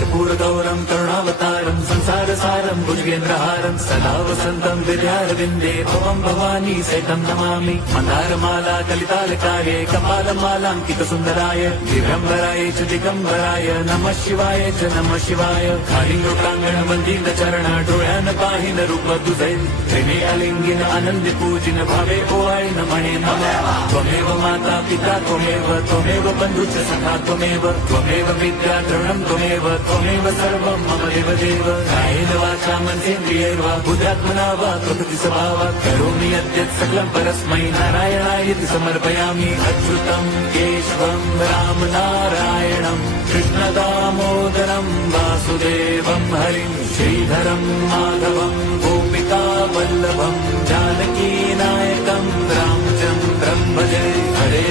कर्पूरगौरं करुणावतारं संसारसारं भुजगेन्द्रहारं सदा वसन्तं हृदयारविन्दे भवं भवानी सहितं नमामि। मन्दारमाला कलितालकार्ये कपालमालाङ्कितसुन्दराय दिगम्बराय च दिगम्बराय नमः शिवाय च नमः शिवाय। कालिङ्गप्राङ्गणवन्दितचरण डोळ्यान पाहिन रूप तुझे प्रेमे अलिंगिन आनंदी पूजिन भावे ओवाळीन म्हणे नमः। त्वमेव माता पिता त्वमेव बन्धुश्च सखा त्वमेव विद्या द्रविणं त्वमेव सर्वं मम देवदेव। कायेन वाचा मनसेन्द्रियैर्वा बुद्ध्यात्मना वा प्रकृति स्वभावात् करोमि यद्यत् सकलं परस्मै नारायणायति समर्पयामि। अच्युतं केशवं राम नारायणं कृष्णदामोदरं वासुदेवं हरिं श्रीधरं माधवं गोपिका वल्लभं जानकी नायकं रामचन्द्रं भजे। हरे